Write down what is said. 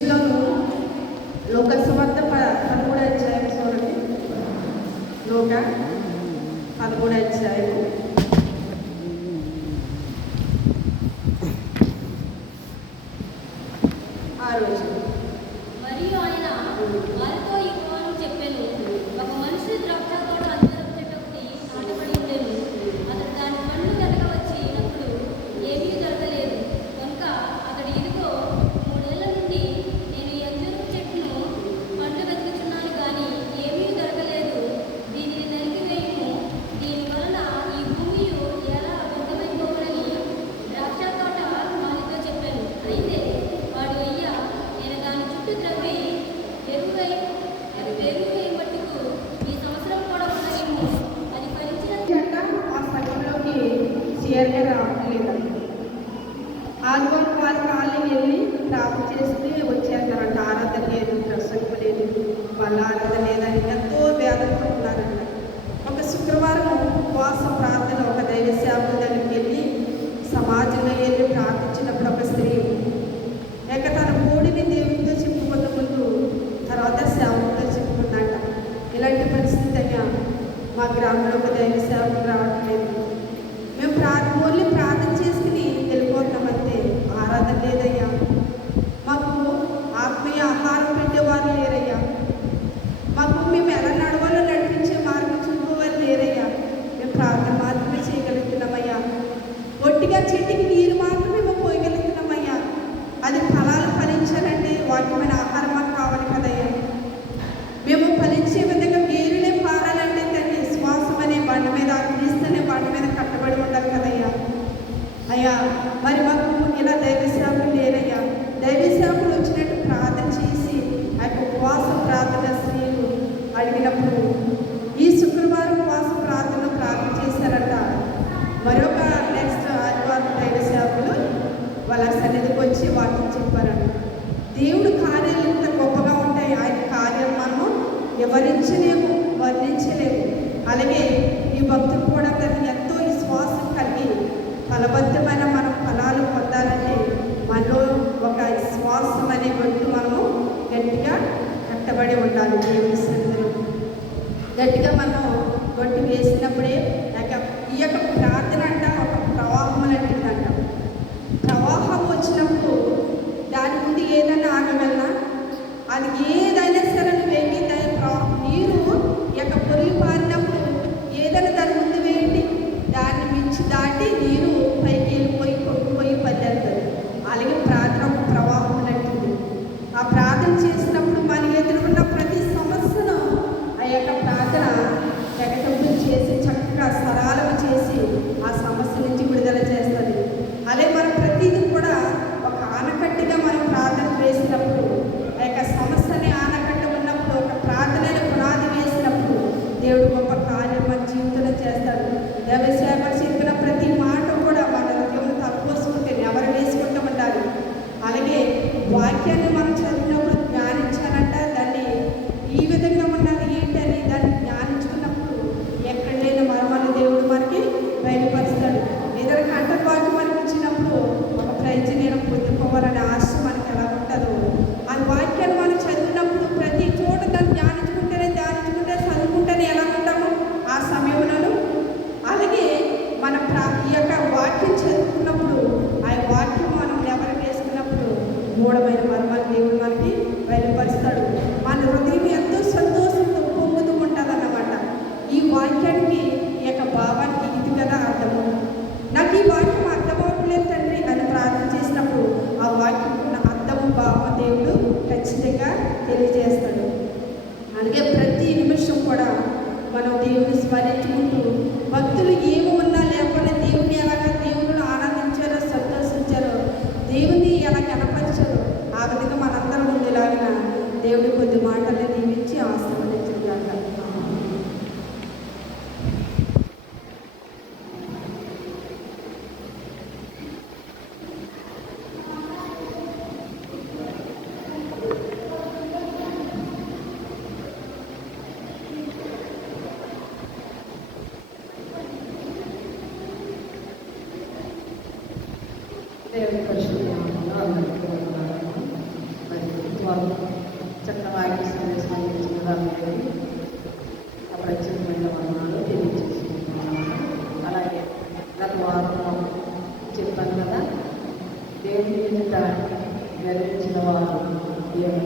లోక సువార్త 13వ అధ్యాయం చూడండి. లోక 13వ అధ్యాయం ఆ రోజు మరియు ఆయన వారితో ఈ ఉపమానం చెప్పెను. ఒక మనిషి ద్రాక్ష తోట అంజూరపు చెట్టు ఒకటి నాటబడి ఉండెను. అతడు దాని పండ్లు వెతకవచ్చినప్పుడు ఏమీ దొరకలేదు. కనుక అతడు ఇదిగో 3 ఏళ్ల నుండి నేను ఈ అంజూరపు చెట్టును పండ్లు వెతుకుచున్నాను కానీ ఏమీ దొరకలేదు. దీనిని నరికివేయుము. దీని వలన ఈ భూమి ఎలా వ్యర్థమైపోవునని ద్రాక్ష తోట వానితో చెప్పాను. అయితే వాడు అయ్యా, నేను దాని చుట్టూ త్రవ్వి ఎరువు వేయి మట్టుకు ఈ సంవత్సరం కూడా ఉండలేము. అది ఫలించిన ఆ స్థలంలోకి చేరగా రావట్లేదు. ఆదివారం వారి కాళ్ళు వెళ్ళి ప్రార్థన చేస్తే వచ్చేస్తారంట. ఆరాధన లేదు, ప్రసంగం లేదు, వాళ్ళ ఆరాధన లేదని ఎంతో వేదనతో ఉన్నారంట. ఒక శుక్రవారం ఉపవాస ప్రార్థన ఒక దైవ సేవకుల దగ్గరికి వెళ్ళి సమాజంలో వెళ్ళి ప్రార్థించినప్పుడు ఒక స్త్రీ లేక తన కోడిని దేవునితో చెప్పుకున్న ముందు తర్వాత సేవకులతో చెప్పుకున్నాక ఇలాంటి పరిస్థితి అయ్యా మా గ్రామంలో ఒక దైవ సేవకులు రావట్లేదు. మేము ఓన్లీ ప్రార్థన చేసుకుని వెళ్ళిపోతామంటే ఆరాధన లేదయ్యా. మాకు ఆత్మీయ ఆహారం పెట్టేవారు లేరయ్యా. మాకు మేము ఎలా నడవాలో నడిపించే మార్గం చూపేవారు లేరయ్యా. మేము ప్రార్థన మాత్రమే చేయగలుగుతున్నామయ్యా. ఒట్టిగా చెట్టుకి నీరు మాత్రమే మేము పోయగలుగుతున్నామయ్యా. అది ఫలాలు ఫలించాలంటే వాక్యమైన ఆహారం మాకు కావాలి కదయ్యా. మేము ఫలించే విధంగా వేరులే పారాలంటే తండ్రి శ్వాసం అనే బండ మీద క్రీస్తునే బండ మీద కట్టబడి ఉండాలి కదయ్యా. అయ్యా మరి మాకు ఇలా దైవ సేవకులు లేరయ్యా. దైవ సేవకులు వచ్చినట్టు ప్రార్థన చేసి ఆ యొక్క ఉపవాస ప్రార్థన స్త్రీలు అడిగినప్పుడు ఈ శుక్రవారం ఉపవాస ప్రార్థన చేశారంట. మరొక నెక్స్ట్ ఆదివారం దైవ సేవకులు వాళ్ళ సన్నిధికి వచ్చి వాక్యం చెప్పారంట. దేవుడు కార్యాలు ఇంత గొప్పగా ఉంటాయి. ఆయన కార్యాలు మనము వివరించలేము, వర్ణించలేము. అలాగే ఈ భక్తులు కూడా తనకి ఎంతో విశ్వాసం కలిగి ఫలబద్ధమైన మనం ఫలాలు పొందాలంటే మనలో ఒక విశ్వాసం అనే గొట్టు మనము గట్టిగా కట్టబడి ఉండాలి. దేవుని సన్నిధిలో గట్టిగా మనం గొట్టు వేసినప్పుడే ఈ యొక్క ప్రార్థన అంట ఒక ప్రవాహం లాంటిదంట. ప్రవాహం వచ్చినప్పుడు దాని ముందు ఏదైనా ఆగగలనా? అది ఏదైనా సరే వేయండి. దాని నీరు యొక్క పొరుగు పారినప్పుడు ఏదైనా దాని ముందు వేయండి. దాన్ని మించి దాటి నీరు పైకి వెళ్ళిపోయి కొట్టుకుపోయి పద్దెళ్తుంది. అలాగే ప్రార్థన ఒక ప్రవాహం లాంటిది. ఆ ప్రార్థన చేసినప్పుడు మనం ఎదుర్కొన్న ప్రతి సమస్యను ఆ యొక్క ప్రార్థన ఎగటంపులు చేసి చక్కగా సరళం చేసి ఆ సమస్య నుంచి విడుదల చేస్తుంది. అలాగే మనం ప్రతిదీ కూడా ఒక ఆనకట్టుగా మనం ప్రార్థన చేసినప్పుడు ఆ యొక్క సమస్యని ఆనకట్ట ఉన్నప్పుడు ఒక ప్రార్థనని పునాది వేసినప్పుడు దేవుడు గొప్ప కార్యం మన జీవితంలో చేస్తాడు. దేవసేవకుడు చెప్పిన ప్రతి మాట కూడా మన హృదయం తలపోసుకుంటే ఎవరు వేసుకుంటూ ఉండాలి. అలాగే వాక్యాన్ని మనం చదివినప్పుడు జ్ఞానించాలంట. దాన్ని ఈ విధంగా ఉన్నది ఏంటని దాన్ని జ్ఞానించుకున్నప్పుడు ఎక్కడ లేని మర్మాలు దేవుడు మనకి బయలుపరుస్తాడు. ఇతర కంఠపాటు మనకి ఇచ్చినప్పుడు ఒక ప్రైజ్ నేను పొందుకోవాలనే ఆశ మనకి ఎలా ఉంటుందో ఆ వాక్యాన్ని మనం చదివినప్పుడు ప్రతి చోట దాన్ని ధ్యానించుకుంటేనే చదువుకుంటేనే ఎలా ఉంటాము ఆ సమయంలో. అలాగే మన ఈ యొక్క వాక్యం చదువుకున్నప్పుడు ఆ వాక్యం మనం ఎవరు వేసుకున్నప్పుడు మూఢమైన మర్మాలు దేవుడు మనకి బయలుపరుస్తాడు. మన హృదయం ఎంతో సంతోషంతో పొంగుతూ ఉంటుంది అన్నమాట. ఈ వాక్యానికి ఈ యొక్క భావానికి ఇది కదా అర్థము. నాకు ఈ వాక్యం అర్థమవట్లేదు తండ్రి అని ప్రార్థన చేసినప్పుడు ఆ వాక్యం ఉన్న అర్థము భావం దేవుడు ఖచ్చితంగా తెలియజేస్తాడు. అలాగే ప్రతి నిమిషం కూడా మనం దేవుని స్మరించుకుంటూ భక్తులు ఏమి ఉన్నా లేకపోతే దేవుని ఎలాగా దేవుని ఆనందించారో సంతోషించారో దేవుని ఎలా కనపరిచారో ఆ విధంగా మనందరం ఉండేలాగిన దేవుడి కొద్ది మాటలు దీవించి ఆశీర్వదించగాక. దేవుని పరిశుద్ధ నామములో అందరికీ వందనాలు. వారు చక్కగా వాక్య సందేశం అందించడానికి ఆ ప్రత్యేకమైన వర్ణాలు తెలియజేసుకుంటున్నాను. అలాగే గత వారం చెప్పాను కదా, దేవుని మీద గర్వించిన వారు దేవుని